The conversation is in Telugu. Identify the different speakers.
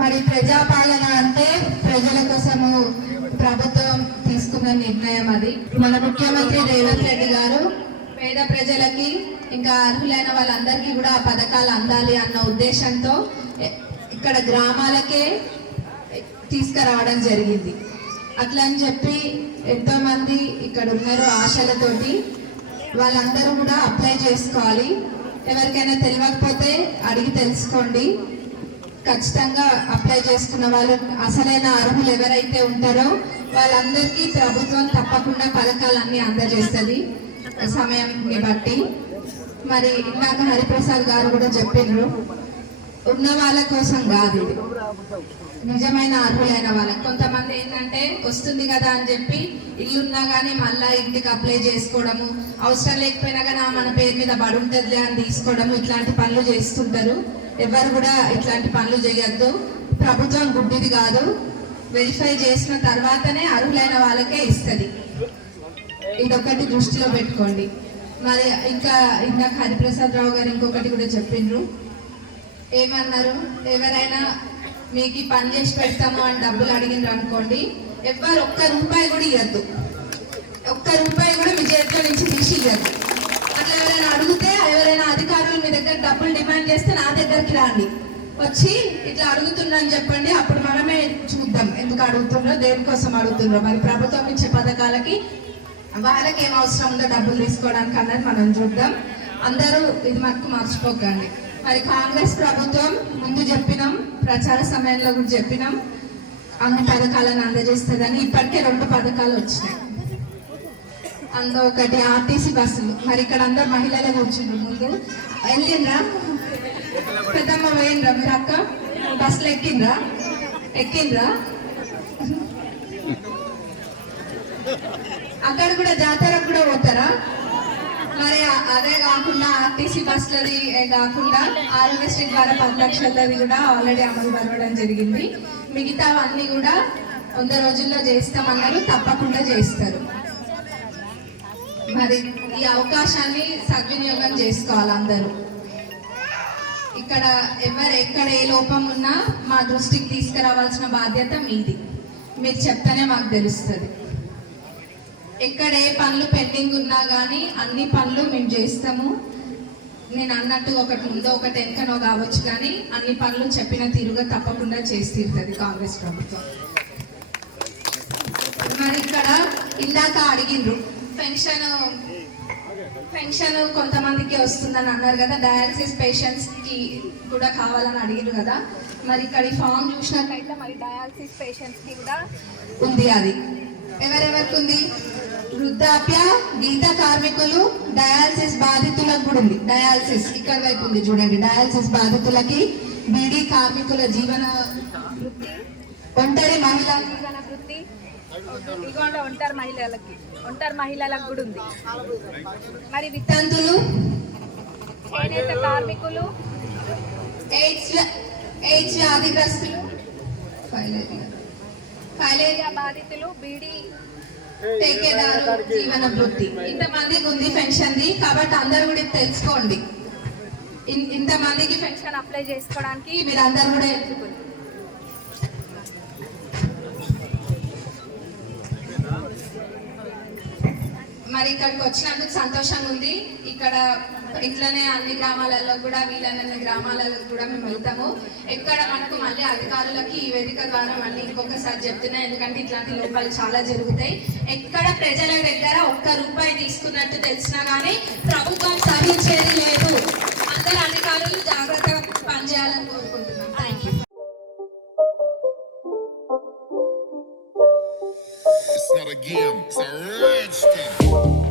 Speaker 1: మరి ప్రజాపాలన అంటే ప్రజల కోసము ప్రభుత్వం తీసుకున్న నిర్ణయం అది. మన ముఖ్యమంత్రి రేవంత్ రెడ్డి గారు పేద ప్రజలకి ఇంకా అర్హులైన వాళ్ళందరికీ కూడా ఆ పథకాలు అందాలి అన్న ఉద్దేశంతో ఇక్కడ గ్రామాలకే తీసుకురావడం జరిగింది. అట్లా అని చెప్పి ఎంతో మంది ఇక్కడ ఉన్నారు ఆశలతోటి వాళ్ళందరూ కూడా అప్లై చేసుకోవాలి. ఎవరికైనా తెలియకపోతే అడిగి తెలుసుకోండి. ఖచ్చితంగా అప్లై చేసుకున్న వాళ్ళు అసలైన అర్హులు ఎవరైతే ఉంటారో వాళ్ళందరికీ ప్రభుత్వం తప్పకుండా పథకాలన్నీ అందజేస్తుంది. సమయంని బట్టి. మరి ఇందాక హరిప్రసాద్ గారు కూడా చెప్పిండ్రు ఉన్న వాళ్ళ కోసం కాదు నిజమైన అర్హులైన వాళ్ళకి కొంతమంది ఏంటంటే వస్తుంది కదా అని చెప్పి ఇల్లున్నా కానీ మళ్ళా ఇంటికి అప్లై చేసుకోవడము అవసరం లేకపోయినా కానీ "ఆ, మన పేరు మీద బడి ఉంటుందిలే అని తీసుకోవడము ఇట్లాంటి పనులు చేస్తుంటారు. ఎవరు కూడా ఇట్లాంటి పనులు చేయొద్దు. ప్రభుత్వం గుడ్డిది కాదు. వెరిఫై చేసిన తర్వాతనే అర్హులైన వాళ్ళకే ఇస్తుంది. ఇదొకటి దృష్టిలో పెట్టుకోండి. మరి ఇంకా ఇందాక హరిప్రసాద్ రావు గారు ఇంకొకటి కూడా చెప్పిండ్రు. ఏమన్నారు? ఎవరైనా మీకు పని చేసి పెడతాము అని డబ్బులు అడిగిండ్రు అనుకోండి ఎవ్వరు ఒక్క రూపాయి కూడా ఇవ్వద్దు ఒక్క రూపాయి కూడా మీ చేతిలో నుంచి తీసి ఇవ్వద్దు అట్లా ఎవరైనా అడిగితే ఎవరైనా అధికారులు దగ్గర డబ్బులు డిమాండ్ చేస్తే నా దగ్గరికి రాండి. వచ్చి ఇట్లా అడుగుతున్నాను చెప్పండి అప్పుడు మనమే చూద్దాం ఎందుకు అడుగుతున్నారో దేనికోసం అడుగుతున్నారో. మరి ప్రభుత్వం ఇచ్చే పథకాలకి వాళ్ళకి ఏం అవసరం ఉందో డబ్బులు తీసుకోవడానికి అన్నది మనం చూద్దాం. అందరూ ఇది మనకు మర్చిపోకండి. మరి కాంగ్రెస్ ప్రభుత్వం ముందు చెప్పినాం ప్రచార సమయంలో కూడా చెప్పినాం అన్ని పథకాలను అందజేస్తుందని. ఇప్పటికే రెండు పథకాలు వచ్చినాయి. అందులో ఒకటి ఆర్టీసీ బస్సులు. మరి ఇక్కడ అందరు మహిళలే కూర్చుండ్రు ముందు. వెళ్ళిండ్రా? పెద్దమ్మ పోయిండ్రా మీరు అక్క? బస్సులు ఎక్కిండ్రా? ఎక్కిండ్రా? అక్కడ కూడా జాతరకు కూడా పోతారా? మరి అదే కాకుండా ఆర్టీసీ బస్సులది కాకుండా ఆరోగ్యశ్రీ ద్వారా పది లక్షలది కూడా ఆల్రెడీ అమలు పరవడం జరిగింది. మిగతావన్నీ కూడా వంద రోజుల్లో చేస్తామన్నారు తప్పకుండా చేస్తారు. మరి ఈ అవకాశాన్ని సద్వినియోగం చేసుకోవాలి అందరూ. ఇక్కడ ఎవరు ఎక్కడ ఏ లోపం ఉన్నా మా దృష్టికి తీసుకురావాల్సిన బాధ్యత మీది. మీరు చెప్తేనే మాకు తెలుస్తుంది. ఎక్కడ ఏ పనులు పెండింగ్ ఉన్నా కానీ అన్ని పనులు మేము చేస్తాము. నేను అన్నట్టు ఒకటి ముందో ఒకటి వెనకనో కావచ్చు కానీ అన్ని పనులు చెప్పిన తీరుగా తప్పకుండా చేసి తీరుతుంది కాంగ్రెస్ ప్రభుత్వం. మరి ఇక్కడ ఇందాక అడిగిండ్రు పెన్షన్ పెన్షన్ కొంతమందికి వస్తుందని అన్నారు కదా డయాలసిస్ పేషెంట్స్కి కూడా కావాలని అడిగారు కదా. మరి ఇక్కడ ఈ ఫామ్ చూసినట్లయితే మరి డయాలసిస్ పేషెంట్స్కి కూడా ఉంది అది. ఎవరెవరికి ఉంది? వృద్ధాప్య గీత కార్మికులు డయాలసిస్ బాధితులకు కూడా ఉంది. డయాలసిస్ ఇక్కడ వైపు ఉంది చూడండి. డయాలసిస్ బాధితులకి బీడీ కార్మికుల జీవన వృత్తి. ఒంటరి మహిళా.
Speaker 2: ఇదిగోండి ఒంటరి మహిళలకి. ఒంటరి మహిళలకు కూడా ఉంది. మరి
Speaker 1: వితంతులు
Speaker 2: చేనేత కార్మికులు?
Speaker 1: ఎయిడ్స్ వ్యాధిగ్రస్తులు ఫైలేరియా.
Speaker 2: బాధితులు బీడీ.
Speaker 1: టేకేదారు జీవన వృత్తి. ఇంతమందికి ఉంది పెన్షన్ది కాబట్టి అందరూ కూడా తెలుసుకోండి. ఇంతమందికి పెన్షన్
Speaker 2: పెన్షన్ అప్లై చేసుకోవడానికి
Speaker 1: మీరు అందరూ కూడా ఎత్తుకోండి మరి ఇక్కడికి వచ్చినందుకు సంతోషంగా ఉంది. ఇక్కడ ఇట్లనే అన్ని గ్రామాలలో కూడా వీలైన గ్రామాలలో కూడా మేము వెళ్తాము. ఎక్కడ మనకు మళ్ళీ అధికారులకి ఈ వేదిక ద్వారా మళ్ళీ ఇంకొకసారి చెప్తున్నా ఎందుకంటే ఇట్లాంటి లోపాలు చాలా జరుగుతాయి. ఎక్కడ ప్రజల దగ్గర ఒక్క రూపాయి తీసుకున్నట్టు తెలిసినా కానీ ప్రభుత్వం
Speaker 3: that again. It's a rich thing.